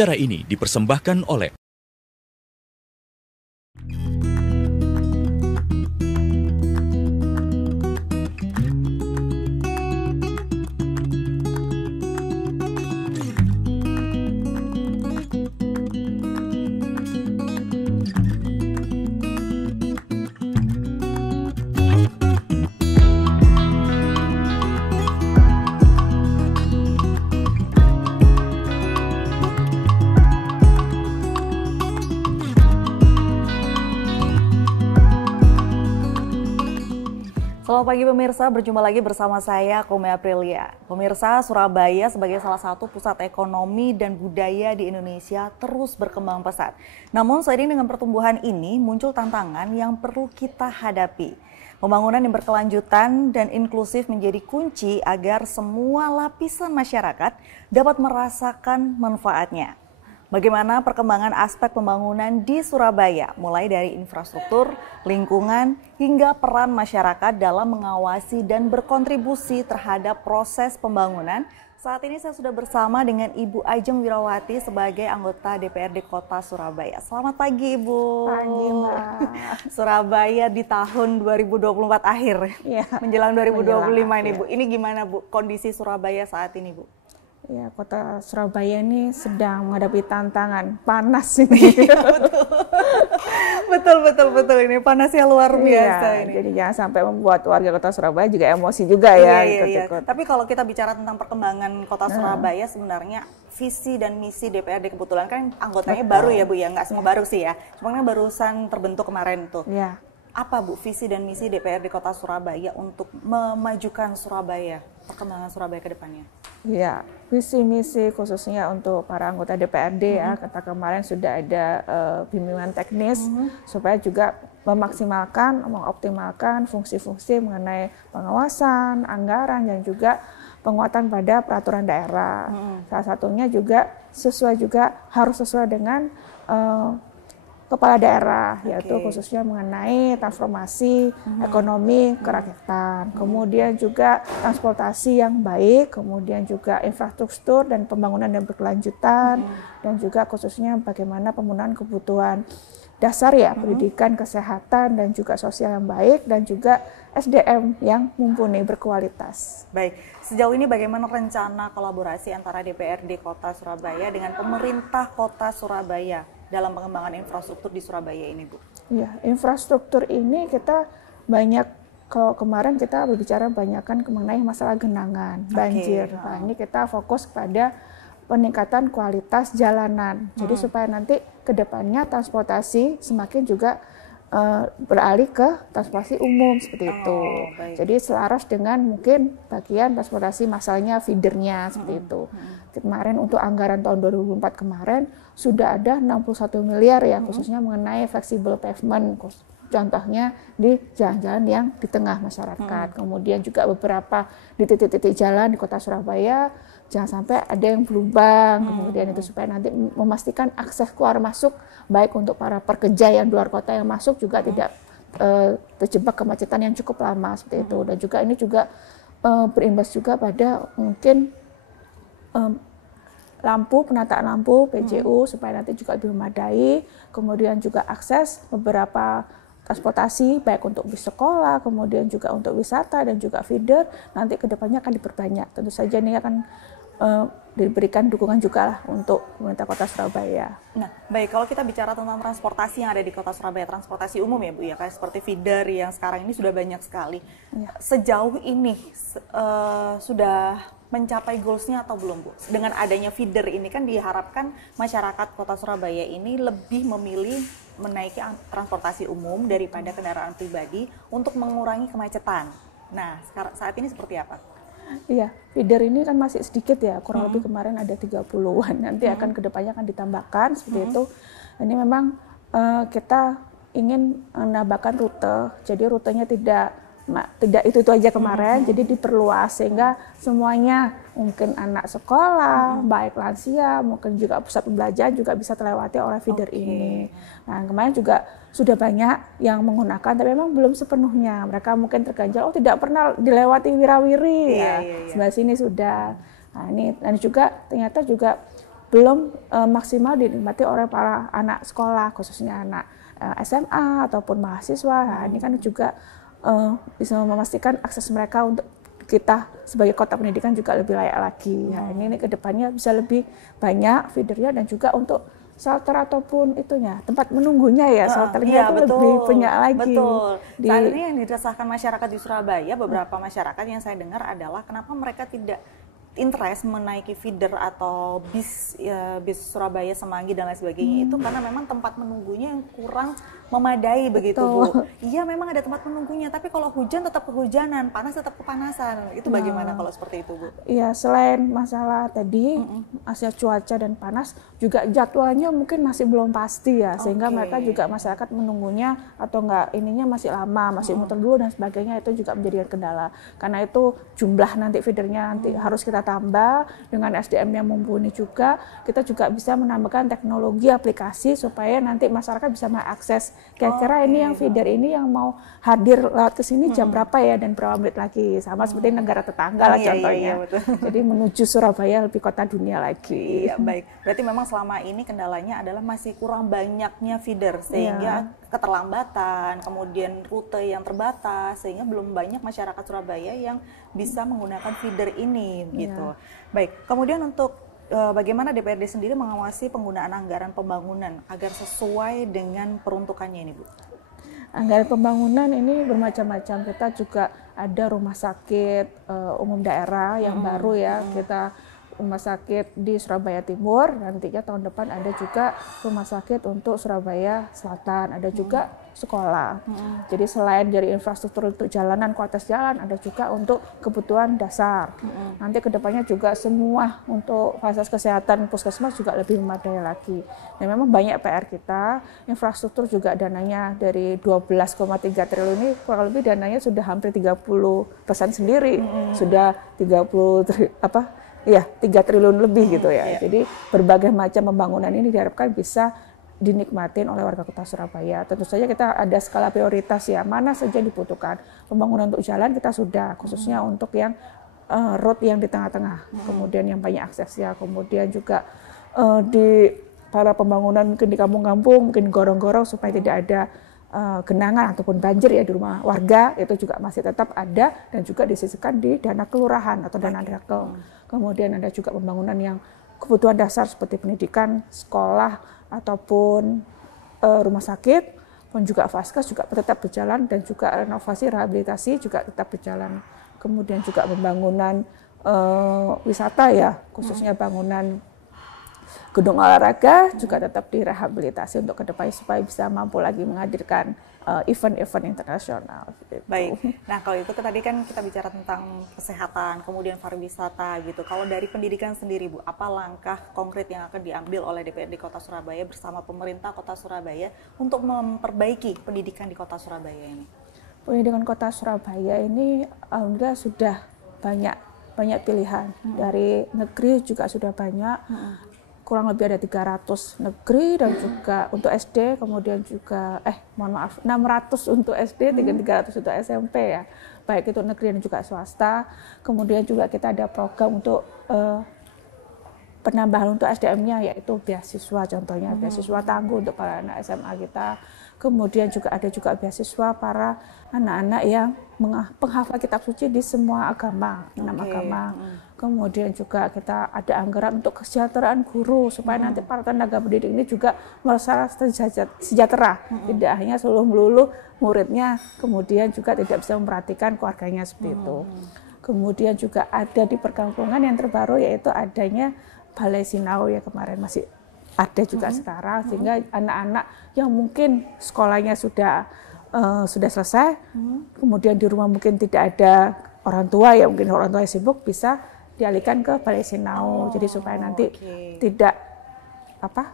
Acara ini dipersembahkan oleh Selamat pagi pemirsa, berjumpa lagi bersama saya Kome Aprilia. Pemirsa, Surabaya sebagai salah satu pusat ekonomi dan budaya di Indonesia terus berkembang pesat. Namun seiring dengan pertumbuhan ini muncul tantangan yang perlu kita hadapi. Pembangunan yang berkelanjutan dan inklusif menjadi kunci agar semua lapisan masyarakat dapat merasakan manfaatnya. Bagaimana perkembangan aspek pembangunan di Surabaya, mulai dari infrastruktur, lingkungan, hingga peran masyarakat dalam mengawasi dan berkontribusi terhadap proses pembangunan. Saat ini saya sudah bersama dengan Ibu Ajeng Wirawati sebagai anggota DPRD Kota Surabaya. Selamat pagi Ibu. Pagi Mbak. Surabaya di tahun 2024 akhir, ya, menjelang 2025 ini Bu. Ini gimana Bu kondisi Surabaya saat ini Bu? Ya, Kota Surabaya ini sedang menghadapi tantangan panas ini. betul ini panasnya luar biasa ini. Jadi jangan sampai membuat warga Kota Surabaya juga emosi juga ya. Iya. Tapi kalau kita bicara tentang perkembangan Kota Surabaya, sebenarnya visi dan misi DPRD kebetulan kan anggotanya baru ya Bu ya, nggak semua baru sih ya. Cuma kan barusan terbentuk kemarin tuh. Ya. Apa Bu visi dan misi DPRD Kota Surabaya untuk memajukan Surabaya, perkembangan Surabaya ke depannya? Ya, visi misi khususnya untuk para anggota DPRD ya, kata kemarin sudah ada bimbingan teknis supaya juga memaksimalkan, mengoptimalkan fungsi-fungsi mengenai pengawasan, anggaran dan juga penguatan pada peraturan daerah. Salah satunya juga harus sesuai dengan kepala daerah, yaitu khususnya mengenai transformasi ekonomi kerakyatan, kemudian juga transportasi yang baik, kemudian juga infrastruktur dan pembangunan yang berkelanjutan, dan juga khususnya bagaimana pemenuhan kebutuhan dasar ya, pendidikan, kesehatan, dan juga sosial yang baik, dan juga SDM yang mumpuni, berkualitas. Baik, sejauh ini bagaimana rencana kolaborasi antara DPRD Kota Surabaya dengan pemerintah Kota Surabaya dalam pengembangan infrastruktur di Surabaya ini, Bu? Ya, infrastruktur ini kita banyak, kalau kemarin kita berbicara banyakkan mengenai masalah genangan, banjir. Nah, ini kita fokus pada peningkatan kualitas jalanan. Jadi supaya nanti ke depannya transportasi semakin juga beralih ke transportasi umum seperti itu. Baik. Jadi selaras dengan mungkin bagian transportasi masalahnya feedernya seperti itu. Kemarin untuk anggaran tahun 2004 kemarin sudah ada 61 miliar ya, khususnya mengenai flexible pavement. Contohnya di jalan-jalan yang di tengah masyarakat. Kemudian juga beberapa di titik-titik jalan di Kota Surabaya jangan sampai ada yang berlubang. Kemudian itu supaya nanti memastikan akses keluar masuk baik untuk para pekerja yang luar kota yang masuk juga tidak terjebak kemacetan yang cukup lama seperti itu. Dan juga ini juga berimbas juga pada mungkin penataan lampu PJU supaya nanti juga lebih memadai, kemudian juga akses beberapa transportasi baik untuk bis sekolah, kemudian juga untuk wisata dan juga feeder nanti kedepannya akan diperbanyak. Tentu saja ini akan diberikan dukungan juga lah untuk pemerintah Kota Surabaya. Nah, baik, kalau kita bicara tentang transportasi yang ada di Kota Surabaya, transportasi umum ya Bu ya, kayak seperti feeder yang sekarang ini sudah banyak sekali. Ya. Sejauh ini sudah mencapai goals-nya atau belum Bu? Dengan adanya feeder ini kan diharapkan masyarakat Kota Surabaya ini lebih memilih menaiki transportasi umum daripada kendaraan pribadi untuk mengurangi kemacetan. Nah, saat ini seperti apa? Iya, feeder ini kan masih sedikit ya, kurang lebih kemarin ada 30-an, nanti akan kedepannya akan ditambahkan seperti itu. Ini memang kita ingin menambahkan rute, jadi rutenya tidak itu aja kemarin, jadi diperluas sehingga semuanya mungkin anak sekolah, baik lansia, mungkin juga pusat pembelajaran juga bisa terlewati oleh feeder ini. Nah, kemarin juga sudah banyak yang menggunakan, tapi memang belum sepenuhnya. Mereka mungkin terganjal, tidak pernah dilewati Wirawiri, sebelah sini sudah. Nah, ini dan juga ternyata juga belum maksimal dinikmati oleh para anak sekolah, khususnya anak SMA ataupun mahasiswa. Nah, ini kan juga bisa memastikan akses mereka untuk kita sebagai kota pendidikan juga lebih layak lagi. Nah, ini kedepannya bisa lebih banyak feedernya dan juga untuk shelter ataupun itunya tempat menunggunya ya, shelternya itu lebih banyak lagi. Betul. Saat ini yang dirasakan masyarakat di Surabaya, beberapa masyarakat yang saya dengar adalah kenapa mereka tidak interest menaiki feeder atau bis Surabaya Semanggi dan lain sebagainya itu karena memang tempat menunggunya yang kurang memadai. Begitu Bu. Iya memang ada tempat menunggunya, tapi kalau hujan tetap kehujanan, panas tetap kepanasan. Itu bagaimana kalau seperti itu Bu? Iya, selain masalah tadi masalah cuaca dan panas, juga jadwalnya mungkin masih belum pasti ya, sehingga mereka juga masyarakat menunggunya atau enggak ininya masih lama, masih muter dulu dan sebagainya, itu juga menjadi kendala. Karena itu jumlah nanti feedernya nanti harus kita tambah dengan SDM yang mumpuni juga. Kita juga bisa menambahkan teknologi aplikasi supaya nanti masyarakat bisa mengakses kira-kira ini yang feeder ini yang mau hadir lewat ke sini jam berapa ya dan berapa menit lagi, sama seperti negara tetangga lah contohnya. Jadi menuju Surabaya lebih kota dunia lagi. Iya, baik. Berarti memang selama ini kendalanya adalah masih kurang banyaknya feeder sehingga keterlambatan, kemudian rute yang terbatas, sehingga belum banyak masyarakat Surabaya yang bisa menggunakan feeder ini gitu. Baik, kemudian untuk bagaimana DPRD sendiri mengawasi penggunaan anggaran pembangunan agar sesuai dengan peruntukannya ini Bu? Anggaran pembangunan ini bermacam-macam. Kita juga ada rumah sakit umum daerah yang baru ya, kita rumah sakit di Surabaya Timur, nantinya tahun depan ada juga rumah sakit untuk Surabaya Selatan, ada juga sekolah. Jadi selain dari infrastruktur untuk jalanan, kualitas jalan, ada juga untuk kebutuhan dasar. Nanti kedepannya juga semua untuk fasilitas kesehatan puskesmas juga lebih memadai lagi. Dan memang banyak PR kita, infrastruktur juga dananya dari 12,3 triliun ini kurang lebih dananya sudah hampir 30% sendiri, sudah 3 triliun lebih gitu ya. Jadi berbagai macam pembangunan ini diharapkan bisa dinikmatin oleh warga kota Surabaya. Tentu saja kita ada skala prioritas ya, mana saja dibutuhkan. Pembangunan untuk jalan kita sudah, khususnya untuk yang road yang di tengah-tengah, kemudian yang banyak aksesnya, kemudian juga di para pembangunan mungkin di kampung-kampung, mungkin gorong-gorong supaya tidak ada genangan ataupun banjir ya di rumah warga, itu juga masih tetap ada dan juga disisihkan di dana kelurahan atau dana dakel. Kemudian ada juga pembangunan yang kebutuhan dasar seperti pendidikan, sekolah ataupun rumah sakit, pun juga Vaskes juga tetap berjalan dan juga renovasi rehabilitasi juga tetap berjalan. Kemudian juga pembangunan wisata ya, khususnya bangunan gedung olahraga juga tetap direhabilitasi untuk kedepannya supaya bisa mampu lagi menghadirkan event-event internasional. Gitu. Baik, nah kalau itu tadi kan kita bicara tentang kesehatan, kemudian pariwisata gitu. Kalau dari pendidikan sendiri Bu, apa langkah konkret yang akan diambil oleh DPRD Kota Surabaya bersama pemerintah Kota Surabaya untuk memperbaiki pendidikan di Kota Surabaya ini? Pendidikan Kota Surabaya ini alhamdulillah sudah banyak pilihan. Dari negeri juga sudah banyak. Kurang lebih ada 300 negeri dan juga untuk SD, kemudian juga 600 untuk SD, 300 untuk SMP ya, baik itu negeri dan juga swasta. Kemudian juga kita ada program untuk penambahan untuk SDM-nya, yaitu beasiswa contohnya, beasiswa tangguh untuk para anak SMA kita. Kemudian juga ada juga beasiswa para anak-anak yang penghafal kitab suci di semua agama, 6 agama. Kemudian juga kita ada anggaran untuk kesejahteraan guru supaya nanti para tenaga pendidik ini juga merasa sejahtera, tidak hanya selalu melulu muridnya, kemudian juga tidak bisa memperhatikan keluarganya seperti itu. Kemudian juga ada di perkampungan yang terbaru yaitu adanya Balai Sinau ya, kemarin masih ada juga sekarang, sehingga anak-anak yang mungkin sekolahnya sudah selesai, kemudian di rumah mungkin tidak ada orang tua ya, mungkin orang tua yang sibuk, bisa dialihkan ke Balai Sinau. Jadi supaya nanti tidak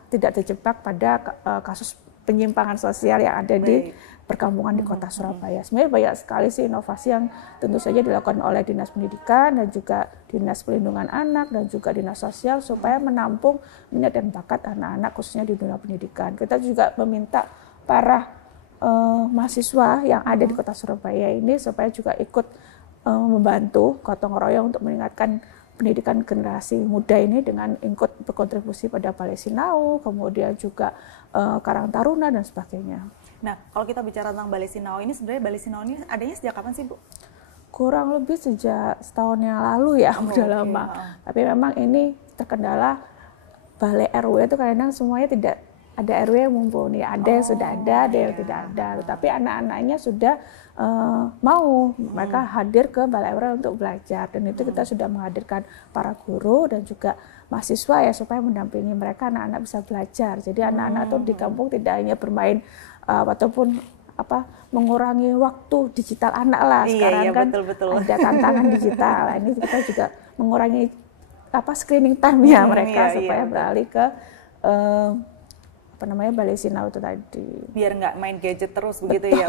terjebak pada kasus penyimpangan sosial yang ada di perkampungan di Kota Surabaya. Sebenarnya banyak sekali sih inovasi yang tentu saja dilakukan oleh Dinas Pendidikan dan juga Dinas Perlindungan Anak dan juga Dinas Sosial supaya menampung minat dan bakat anak-anak khususnya di dunia pendidikan. Kita juga meminta para mahasiswa yang ada di Kota Surabaya ini supaya juga ikut membantu gotong royong untuk meningkatkan pendidikan generasi muda ini dengan ikut berkontribusi pada Balai Sinau, kemudian juga Karang Taruna dan sebagainya. Nah, kalau kita bicara tentang Balai Sinau ini, sebenarnya Balai Sinau ini adanya sejak kapan sih, Bu? Kurang lebih sejak setahun yang lalu ya, udah lama. Tapi memang ini terkendala Balai RW itu kadang semuanya tidak ada RW yang mumpuni, ada yang sudah ada yang tidak ada. Tetapi anak-anaknya sudah mau, mereka hadir ke Balai RW untuk belajar, dan itu kita sudah menghadirkan para guru dan juga mahasiswa ya supaya mendampingi mereka, anak-anak bisa belajar. Jadi anak-anak tuh di kampung tidak hanya bermain ataupun mengurangi waktu digital anak lah. Sekarang kan betul. Ada tantangan digital. Ini kita juga mengurangi screening time ya mereka supaya beralih ke Balai Sinau itu tadi. Biar nggak main gadget terus begitu ya.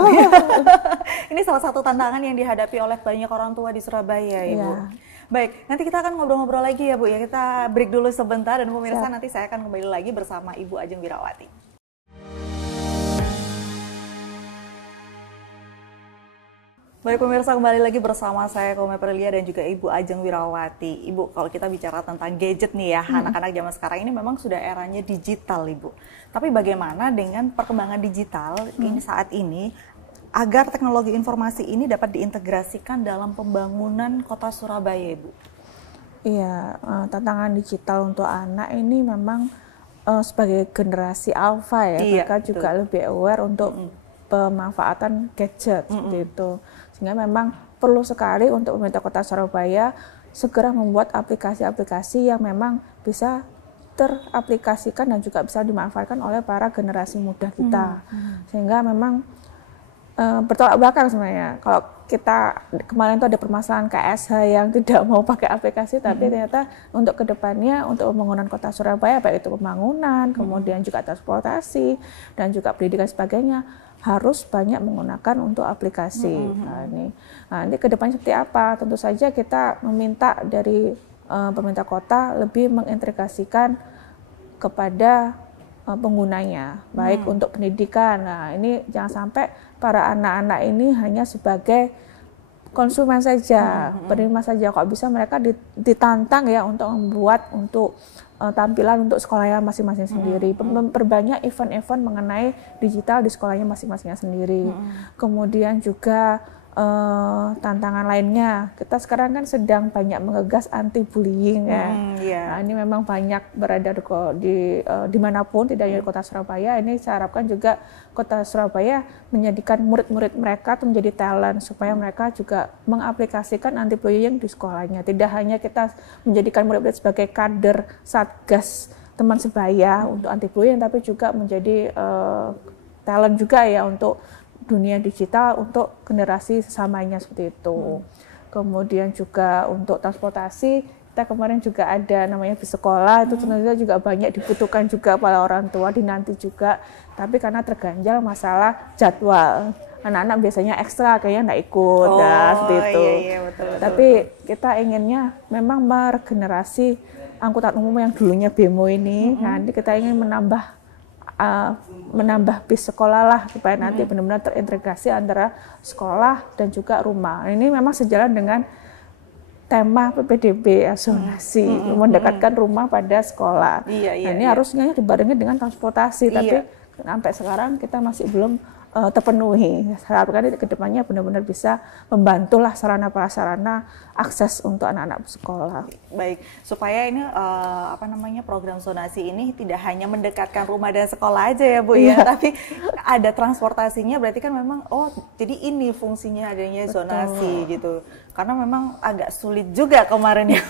Ini salah satu tantangan yang dihadapi oleh banyak orang tua di Surabaya, Ibu. Ya. Baik, nanti kita akan ngobrol-ngobrol lagi ya, Bu ya. Kita break dulu sebentar, dan pemirsa nanti saya akan kembali lagi bersama Ibu Ajeng Wirawati. Baik pemirsa, kembali lagi bersama saya Kome Aprilia dan juga Ibu Ajeng Wirawati. Ibu, kalau kita bicara tentang gadget nih ya, anak-anak zaman sekarang ini memang sudah eranya digital, Ibu. Tapi bagaimana dengan perkembangan digital ini saat ini agar teknologi informasi ini dapat diintegrasikan dalam pembangunan kota Surabaya, Ibu? Iya, tantangan digital untuk anak ini memang sebagai generasi alfa ya, mereka juga lebih aware untuk pemanfaatan gadget gitu. Sehingga memang perlu sekali untuk pemerintah kota Surabaya segera membuat aplikasi-aplikasi yang memang bisa teraplikasikan dan juga bisa dimanfaatkan oleh para generasi muda kita. Sehingga memang bertolak belakang sebenarnya. Kalau kita kemarin itu ada permasalahan KSH yang tidak mau pakai aplikasi, tapi ternyata untuk kedepannya untuk pembangunan kota Surabaya, baik itu pembangunan, kemudian juga transportasi dan juga pendidikan sebagainya, harus banyak menggunakan untuk aplikasi. Nah, ini kedepannya seperti apa? Tentu saja kita meminta dari pemerintah kota lebih mengintegrasikan kepada penggunanya, baik untuk pendidikan. Nah, ini jangan sampai para anak-anak ini hanya sebagai konsumen saja, penerima saja. Kok bisa mereka ditantang ya untuk membuat tampilan untuk sekolahnya masing-masing sendiri. Perbanyak event-event mengenai digital di sekolahnya masing-masing sendiri. Kemudian juga tantangan lainnya, kita sekarang kan sedang banyak menggagas anti bullying ya. Nah, ini memang banyak beredar di dimanapun, tidak hanya di kota Surabaya. Ini saya harapkan juga kota Surabaya menjadikan murid-murid mereka itu menjadi talent supaya mereka juga mengaplikasikan anti bullying di sekolahnya. Tidak hanya kita menjadikan murid-murid sebagai kader satgas teman sebaya untuk anti bullying, tapi juga menjadi talent juga ya untuk dunia digital untuk generasi sesamanya seperti itu. Kemudian juga untuk transportasi, kita kemarin juga ada namanya bis sekolah, itu sebenarnya juga banyak dibutuhkan juga para orang tua, dinanti juga. Tapi karena terganjal masalah jadwal, anak-anak biasanya ekstra kayaknya nggak ikut, seperti itu. Betul. Tapi kita inginnya memang meregenerasi angkutan umum yang dulunya bemo ini. Nanti kita ingin menambah bis sekolah lah supaya nanti benar-benar terintegrasi antara sekolah dan juga rumah. Ini memang sejalan dengan tema PPDB zonasi, mendekatkan rumah pada sekolah. Ini harusnya dibarengi dengan transportasi, tapi sampai sekarang kita masih belum terpenuhi. Saya harapkan ke depannya benar-benar bisa membantulah sarana prasarana akses untuk anak-anak sekolah. Baik, supaya ini program zonasi ini tidak hanya mendekatkan rumah dan sekolah aja ya Bu ya, tapi ada transportasinya, berarti kan memang jadi ini fungsinya adanya zonasi gitu. Karena memang agak sulit juga kemarin ya.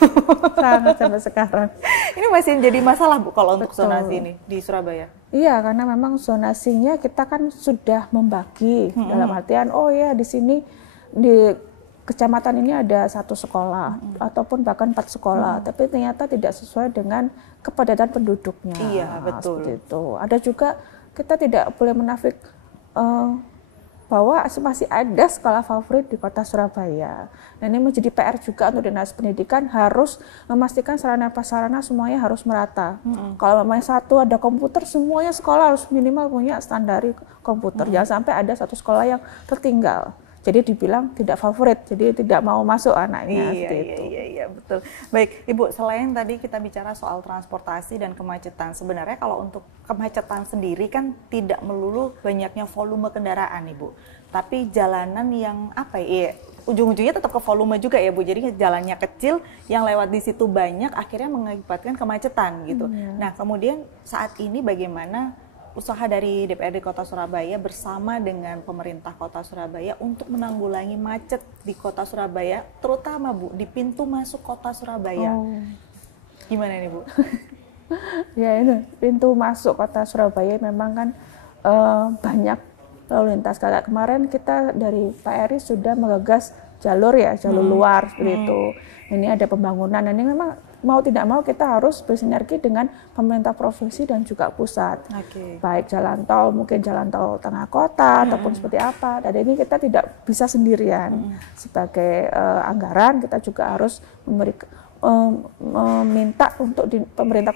Sangat sampai sekarang. Ini masih jadi masalah Bu kalau untuk zonasi ini di Surabaya. Iya, karena memang zonasinya kita kan sudah membagi dalam artian di sini di kecamatan ini ada 1 sekolah ataupun bahkan 4 sekolah, tapi ternyata tidak sesuai dengan kepadatan penduduknya. Iya, betul. Seperti itu. Ada juga kita tidak boleh menafik bahwa masih ada sekolah favorit di kota Surabaya. Dan ini menjadi PR juga untuk Dinas Pendidikan, harus memastikan sarana prasarana semuanya harus merata. Kalau memang satu ada komputer, semuanya sekolah harus minimal punya standar komputer. Jangan sampai ada satu sekolah yang tertinggal. jadi dibilang tidak favorit, jadi tidak mau masuk anaknya. Iya, betul. Baik, Ibu, selain tadi kita bicara soal transportasi dan kemacetan, sebenarnya kalau untuk kemacetan sendiri kan tidak melulu banyaknya volume kendaraan, Ibu. Tapi jalanan yang ujung-ujungnya tetap ke volume juga ya, Bu. Jadi jalannya kecil, yang lewat di situ banyak, akhirnya mengakibatkan kemacetan gitu. Nah, kemudian saat ini bagaimana usaha dari DPRD Kota Surabaya bersama dengan pemerintah Kota Surabaya untuk menanggulangi macet di Kota Surabaya, terutama Bu di pintu masuk Kota Surabaya. Gimana nih Bu? Ya ini pintu masuk Kota Surabaya memang kan banyak lalu lintas. Kayak kemarin kita dari Pak Eri sudah menggagas jalur luar seperti itu. Ini ada pembangunan dan ini memang mau tidak mau kita harus bersinergi dengan pemerintah provinsi dan juga pusat. Baik jalan tol, mungkin jalan tol tengah kota ataupun seperti apa. Dan ini kita tidak bisa sendirian. Sebagai anggaran kita juga harus meminta untuk pemerintah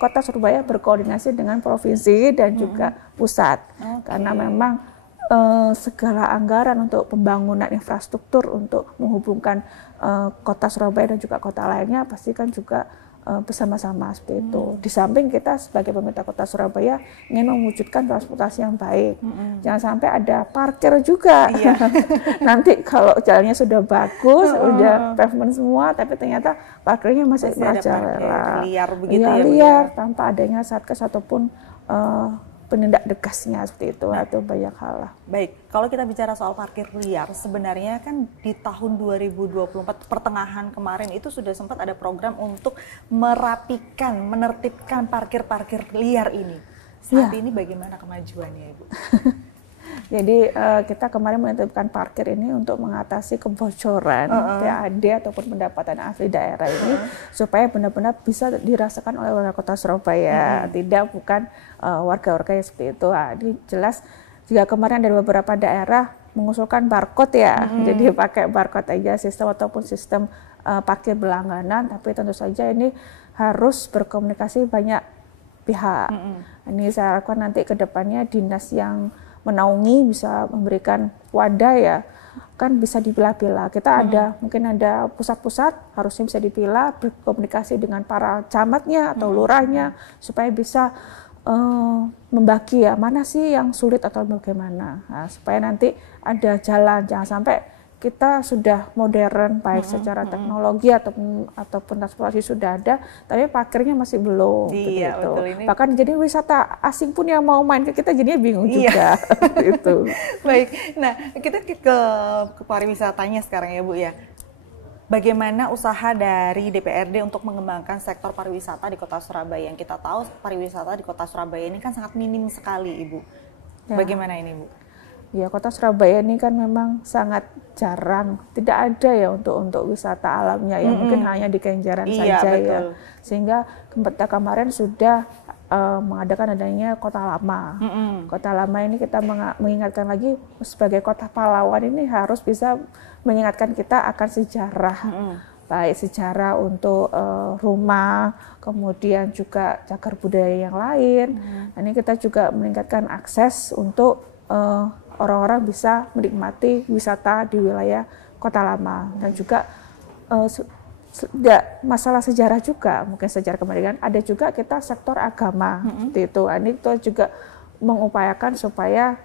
Kota Surabaya berkoordinasi dengan provinsi dan juga pusat. Karena memang segala anggaran untuk pembangunan infrastruktur untuk menghubungkan Kota Surabaya dan juga kota lainnya pasti kan juga bersama-sama seperti itu. Di samping kita sebagai pemerintah Kota Surabaya ingin mewujudkan transportasi yang baik. Jangan sampai ada parkir juga. Nanti kalau jalannya sudah bagus, udah pavement semua, tapi ternyata parkirnya masih merajalela, liar begitu liar tanpa adanya satgas ataupun penindak tegasnya seperti itu atau banyak hal lah. Baik, kalau kita bicara soal parkir liar, sebenarnya kan di tahun 2024 pertengahan kemarin itu sudah sempat ada program untuk merapikan, menertibkan parkir-parkir liar ini. Saat ini bagaimana kemajuannya, Ibu? Jadi kita kemarin menetapkan parkir ini untuk mengatasi kebocoran PAD ataupun pendapatan asli daerah ini supaya benar-benar bisa dirasakan oleh warga Kota Surabaya, bukan warga-warga yang seperti itu. Ini jelas jika kemarin dari beberapa daerah mengusulkan barcode jadi pakai barcode aja sistem ataupun sistem parkir berlangganan, tapi tentu saja ini harus berkomunikasi banyak pihak. Ini saya harapkan nanti ke depannya dinas yang menaungi bisa memberikan wadah kan bisa dipilah-pilah. Kita mungkin ada pusat-pusat harusnya bisa dipilah, berkomunikasi dengan para camatnya atau lurahnya supaya bisa membagi mana sih yang sulit atau bagaimana. Nah, supaya nanti ada jalan, jangan sampai kita sudah modern baik secara teknologi ataupun transportasi sudah ada, tapi parkirnya masih belum. Betul, bahkan jadi wisata asing pun yang mau main ke kita jadinya bingung juga. Itu. Baik, nah kita ke pariwisatanya sekarang ya Bu ya. Bagaimana usaha dari DPRD untuk mengembangkan sektor pariwisata di Kota Surabaya? Yang kita tahu pariwisata di Kota Surabaya ini kan sangat minim sekali, Ibu. Bagaimana ini, Bu? Ya, Kota Surabaya ini kan memang sangat jarang, tidak ada untuk wisata alamnya mungkin hanya di Kenjeran saja betul. Sehingga kita kemarin sudah mengadakan adanya Kota Lama. Kota Lama ini kita mengingatkan lagi sebagai kota pahlawan ini harus bisa mengingatkan kita akan sejarah. Baik sejarah untuk rumah, kemudian juga cagar budaya yang lain. Ini kita juga meningkatkan akses untuk orang-orang bisa menikmati wisata di wilayah Kota Lama dan juga masalah sejarah juga, mungkin sejarah kemerdekaan. Ada juga kita sektor agama seperti itu. Ini kita juga mengupayakan supaya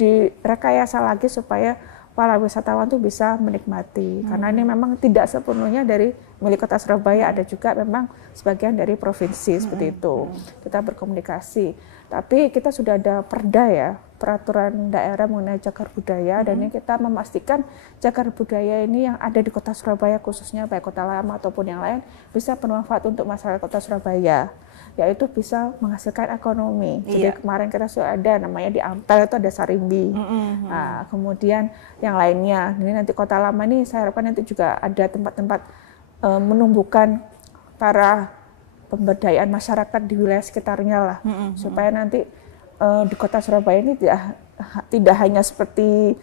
direkayasa lagi supaya para wisatawan tuh bisa menikmati. Karena ini memang tidak sepenuhnya dari milik Kota Surabaya, ada juga memang sebagian dari provinsi seperti itu. Kita berkomunikasi. Tapi kita sudah ada perda peraturan daerah mengenai cagar budaya dan ini kita memastikan cagar budaya ini yang ada di Kota Surabaya khususnya baik Kota Lama ataupun yang lain bisa bermanfaat untuk masyarakat Kota Surabaya, yaitu bisa menghasilkan ekonomi. Jadi kemarin kita sudah ada namanya di Ampel itu ada Sarimbi. Nah, kemudian yang lainnya, ini nanti Kota Lama ini saya harapkan nanti juga ada tempat-tempat menumbuhkan para pemberdayaan masyarakat di wilayah sekitarnya lah, supaya nanti di Kota Surabaya ini tidak hanya seperti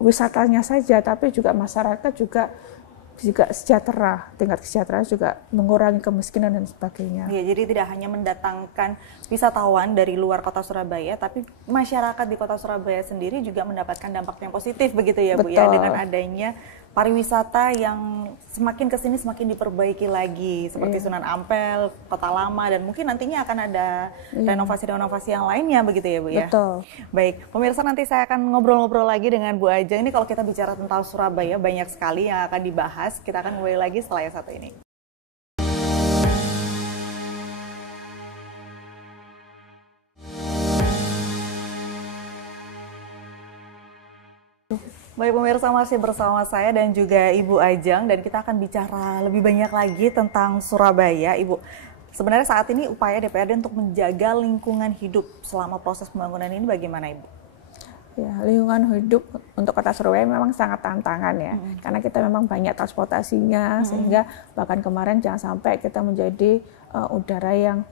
wisatanya saja, tapi juga masyarakat juga juga sejahtera, tingkat kesejahteraan juga mengurangi kemiskinan dan sebagainya. Ya, jadi tidak hanya mendatangkan wisatawan dari luar kota Surabaya, tapi masyarakat di kota Surabaya sendiri juga mendapatkan dampak yang positif begitu ya Bu ya, dengan adanya pariwisata yang semakin kesini semakin diperbaiki lagi, seperti Sunan Ampel, Kota Lama, dan mungkin nantinya akan ada renovasi-renovasi yang lainnya begitu ya Bu ya. Betul. Baik, pemirsa, nanti saya akan ngobrol-ngobrol lagi dengan Bu Ajeng. Ini kalau kita bicara tentang Surabaya banyak sekali yang akan dibahas. Kita akan kembali lagi setelah yang satu ini. Baik pemirsa, masih bersama saya dan juga Ibu Ajeng, dan kita akan bicara lebih banyak lagi tentang Surabaya. Ibu, sebenarnya saat ini upaya DPRD untuk menjaga lingkungan hidup selama proses pembangunan ini bagaimana Ibu? Ya, lingkungan hidup untuk kota Surabaya memang sangat tantangan ya, karena kita memang banyak transportasinya, sehingga bahkan kemarin jangan sampai kita menjadi udara yang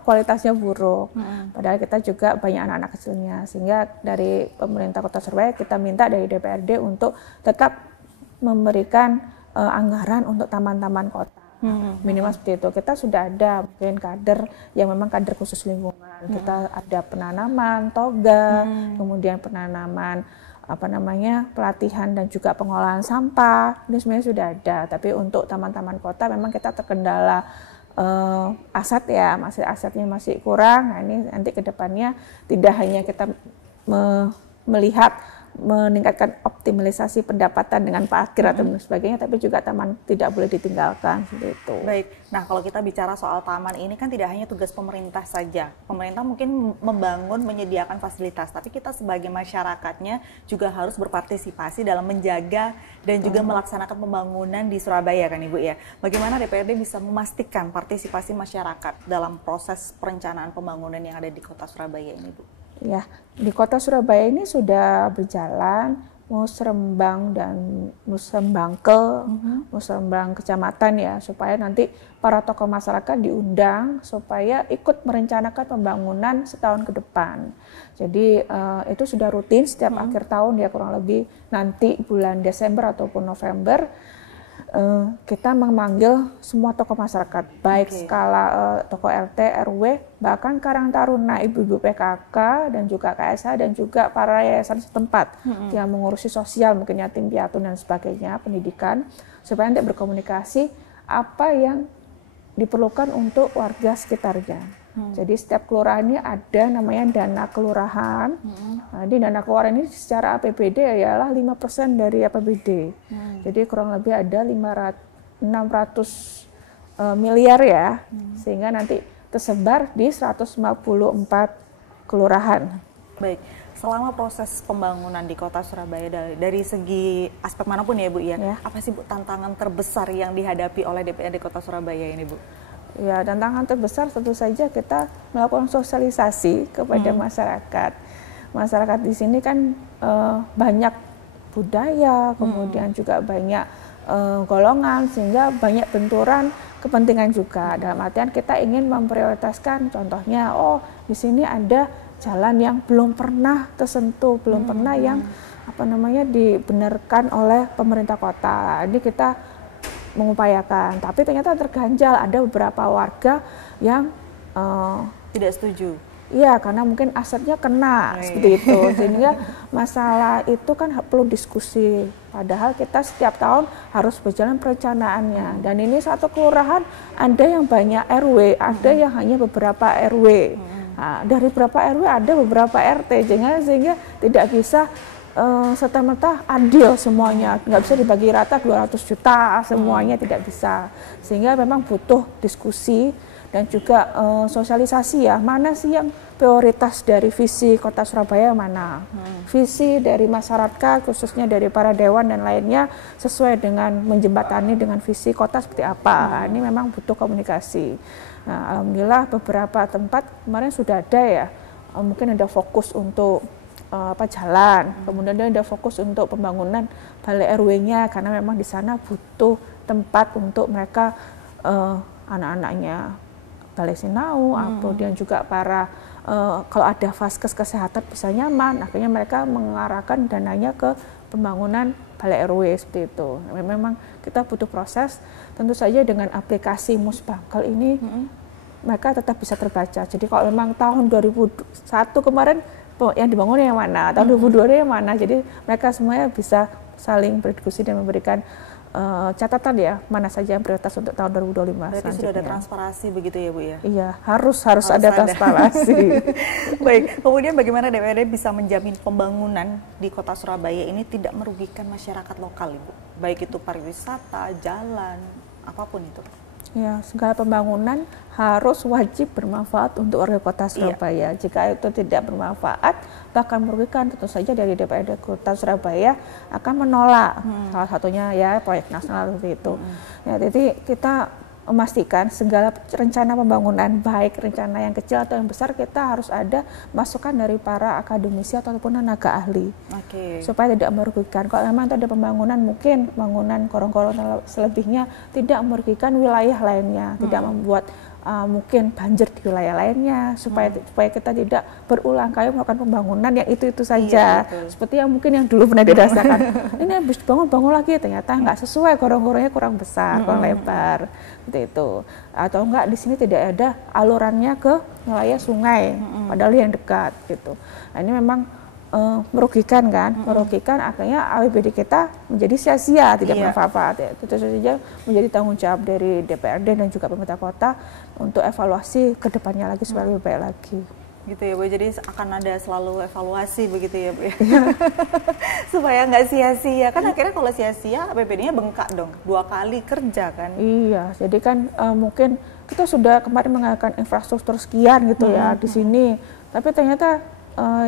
kualitasnya buruk. Padahal kita juga banyak anak-anak kecilnya, sehingga dari pemerintah kota Surabaya kita minta dari DPRD untuk tetap memberikan anggaran untuk taman-taman kota. Minimal seperti itu. Kita sudah ada mungkin kader yang memang kader khusus lingkungan. Kita ada penanaman toga, kemudian penanaman pelatihan dan juga pengolahan sampah. Ini sebenarnya sudah ada. Tapi untuk taman-taman kota memang kita terkendala aset ya, asetnya masih kurang. Nah, ini nanti ke depannya tidak hanya kita melihat meningkatkan optimalisasi pendapatan dengan parkir atau sebagainya, tapi juga taman tidak boleh ditinggalkan seperti itu. Baik, nah kalau kita bicara soal taman ini kan tidak hanya tugas pemerintah saja. Pemerintah mungkin membangun, menyediakan fasilitas, tapi kita sebagai masyarakatnya juga harus berpartisipasi dalam menjaga dan juga melaksanakan pembangunan di Surabaya kan Ibu ya. Bagaimana DPRD bisa memastikan partisipasi masyarakat dalam proses perencanaan pembangunan yang ada di kota Surabaya ini Bu? Ya, di kota Surabaya ini sudah berjalan musrembang dan musrembangkel, musrembang kecamatan ya, supaya nanti para tokoh masyarakat diundang supaya ikut merencanakan pembangunan setahun ke depan. Jadi itu sudah rutin setiap akhir tahun ya, kurang lebih nanti bulan Desember ataupun November. Kita memanggil semua tokoh masyarakat, baik skala tokoh RT, RW, bahkan Karang Taruna, ibu-ibu PKK, dan juga KSH, dan juga para yayasan setempat yang mengurusi sosial, mungkin yatim piatu dan sebagainya, pendidikan, supaya nanti berkomunikasi apa yang diperlukan untuk warga sekitarnya. Jadi setiap kelurahan ini ada namanya dana kelurahan. Nah, di dana kelurahan ini secara APBD ialah 5% dari APBD. Jadi kurang lebih ada 600 miliar ya, sehingga nanti tersebar di 154 kelurahan. Baik, selama proses pembangunan di kota Surabaya dari segi aspek manapun ya Bu ya, apa sih Bu tantangan terbesar yang dihadapi oleh DPRD Kota Surabaya ini Bu? Ya, tantangan terbesar tentu saja kita melakukan sosialisasi kepada masyarakat. Masyarakat di sini kan banyak budaya, kemudian juga banyak golongan, sehingga banyak benturan kepentingan juga. Dalam artian kita ingin memprioritaskan, contohnya, di sini ada jalan yang belum pernah tersentuh, belum pernah yang dibenarkan oleh pemerintah kota. Ini kita mengupayakan, tapi ternyata terganjal, ada beberapa warga yang tidak setuju. Iya, karena mungkin asetnya kena seperti itu, sehingga masalah itu kan perlu diskusi. Padahal kita setiap tahun harus berjalan perencanaannya. Dan ini satu kelurahan ada yang banyak RW, ada yang hanya beberapa RW. Nah, dari beberapa RW ada beberapa RT, sehingga tidak bisa serta-merta adil semuanya, nggak bisa dibagi rata 200 juta semuanya, tidak bisa. Sehingga memang butuh diskusi dan juga sosialisasi ya, mana sih yang prioritas dari visi kota Surabaya, mana visi dari masyarakat khususnya dari para dewan dan lainnya sesuai dengan menjembatani dengan visi kota seperti apa. Ini memang butuh komunikasi. Nah, alhamdulillah beberapa tempat kemarin sudah ada ya, mungkin ada fokus untuk jalan, kemudian dia ada fokus untuk pembangunan balai RW-nya, karena memang di sana butuh tempat untuk mereka anak-anaknya balai sinau, kemudian juga para kalau ada vaskes kesehatan bisa nyaman, akhirnya mereka mengarahkan dananya ke pembangunan balai RW seperti itu. Memang kita butuh proses, tentu saja dengan aplikasi Musbangkel ini mereka tetap bisa terbaca. Jadi kalau memang tahun 2001 kemarin yang dibangun yang mana, tahun 2002 yang mana, jadi mereka semuanya bisa saling berdiskusi dan memberikan catatan ya, mana saja yang prioritas untuk tahun 2025. Berarti sudah ada transparansi begitu ya Bu ya? Iya, harus ada transparansi. Baik, kemudian bagaimana DPRD bisa menjamin pembangunan di Kota Surabaya ini tidak merugikan masyarakat lokal Ibu? Baik itu pariwisata, jalan, apapun itu. Ya, segala pembangunan harus wajib bermanfaat untuk warga Kota Surabaya. Iya. Jika itu tidak bermanfaat, bahkan merugikan, tentu saja dari DPRD Kota Surabaya akan menolak. Salah satunya ya proyek nasional seperti itu. Ya, jadi kita memastikan segala rencana pembangunan, baik rencana yang kecil atau yang besar, kita harus ada masukan dari para akademisi ataupun tenaga ahli, supaya tidak merugikan. Kalau memang ada pembangunan, mungkin bangunan korong-korong selebihnya tidak merugikan wilayah lainnya, tidak membuat mungkin banjir di wilayah lainnya, supaya kita tidak berulang kali melakukan pembangunan yang itu saja, seperti yang mungkin yang dulu pernah dirasakan. Ini habis bangun lagi, ternyata nggak sesuai, gorong-gorongnya kurang besar, kurang lebar, seperti itu. Atau enggak di sini tidak ada alurannya ke wilayah sungai, padahal yang dekat gitu. Nah, ini memang merugikan kan, merugikan, akhirnya APBD kita menjadi sia-sia, tidak bermanfaat. Ya, itu saja menjadi tanggung jawab dari DPRD dan juga pemerintah kota untuk evaluasi ke depannya lagi supaya lebih baik lagi. Gitu ya Bu, jadi akan ada selalu evaluasi begitu ya Bu ya? Supaya nggak sia-sia, kan akhirnya kalau sia-sia APBD-nya bengkak dong, 2 kali kerja kan? Iya, jadi kan mungkin kita sudah kemarin mengadakan infrastruktur sekian gitu ya di sini, tapi ternyata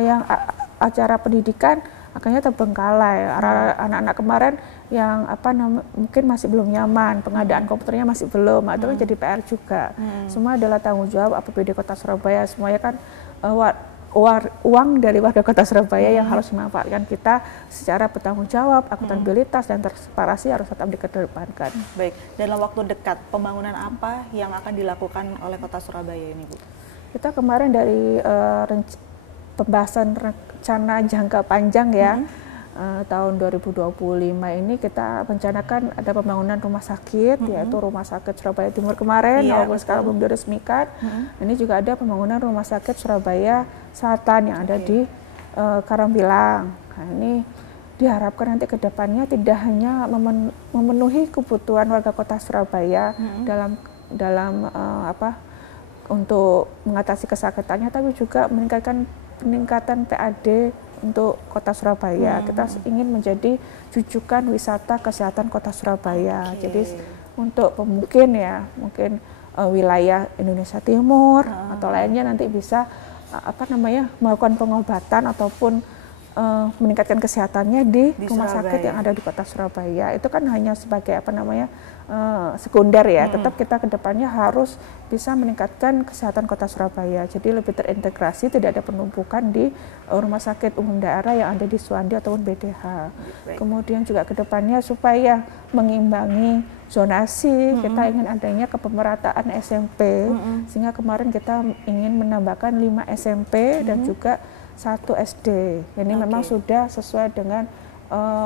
yang acara pendidikan akhirnya terbengkalai. Anak-anak kemarin yang mungkin masih belum nyaman, pengadaan komputernya masih belum, itu kan jadi PR juga. Semua adalah tanggung jawab APBD Kota Surabaya, semuanya kan uang dari warga Kota Surabaya yang harus dimanfaatkan kita secara bertanggung jawab, akuntabilitas dan transparansi harus tetap dikedepankan. Baik, dalam waktu dekat pembangunan apa yang akan dilakukan oleh Kota Surabaya ini Bu? Kita kemarin dari pembahasan rencana jangka panjang ya, tahun 2025 ini kita rencanakan ada pembangunan rumah sakit, yaitu Rumah Sakit Surabaya Timur kemarin, walaupun sekarang belum diresmikan. Ini juga ada pembangunan Rumah Sakit Surabaya Selatan yang ada di Karangpilang. Nah, ini diharapkan nanti ke depannya tidak hanya memenuhi kebutuhan warga Kota Surabaya dalam untuk mengatasi kesakitannya, tapi juga peningkatan PAD untuk Kota Surabaya. Kita ingin menjadi rujukan wisata kesehatan Kota Surabaya. Jadi untuk mungkin wilayah Indonesia Timur atau lainnya nanti bisa melakukan pengobatan ataupun meningkatkan kesehatannya di rumah sakit yang ada di Kota Surabaya. Itu kan hanya sebagai sekunder ya, tetap kita ke depannya harus bisa meningkatkan kesehatan Kota Surabaya. Jadi lebih terintegrasi, tidak ada penumpukan di rumah sakit umum daerah yang ada di Suwandi ataupun BDH. Kemudian juga ke depannya supaya mengimbangi zonasi, kita ingin adanya kepemerataan SMP, sehingga kemarin kita ingin menambahkan 5 SMP dan juga 1 SD. Ini memang sudah sesuai dengan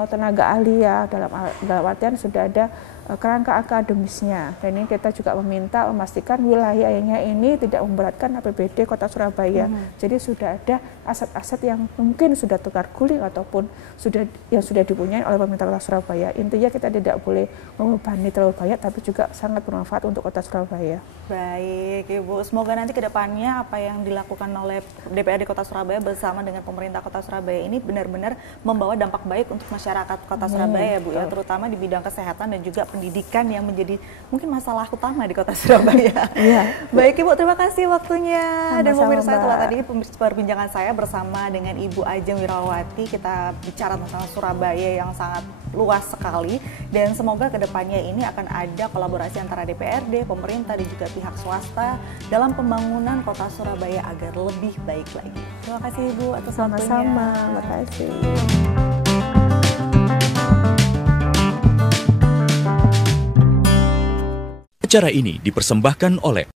tenaga ahli ya, dalam artian sudah ada kerangka akademisnya. Dan ini kita juga memastikan wilayahnya ini tidak memberatkan APBD Kota Surabaya. Jadi sudah ada aset-aset yang mungkin sudah tukar guling ataupun sudah dipunyai oleh pemerintah Kota Surabaya. Intinya kita tidak boleh membebani terlalu banyak, tapi juga sangat bermanfaat untuk Kota Surabaya. Baik Ibu, semoga nanti ke depannya apa yang dilakukan oleh DPRD Kota Surabaya bersama dengan pemerintah Kota Surabaya ini benar-benar membawa dampak baik untuk masyarakat Kota Surabaya Bu ya, terutama di bidang kesehatan dan juga pendidikan yang menjadi mungkin masalah utama di Kota Surabaya. Baik Ibu, terima kasih waktunya. Dan pemirsa, itulah tadi perbincangan saya bersama dengan Ibu Ajeng Wirawati. Kita bicara tentang Surabaya yang sangat luas sekali, dan semoga kedepannya ini akan ada kolaborasi antara DPRD, pemerintah dan juga pihak swasta dalam pembangunan Kota Surabaya agar lebih baik lagi. Terima kasih Ibu atas waktunya. Sama-sama, terima kasih. Acara ini dipersembahkan oleh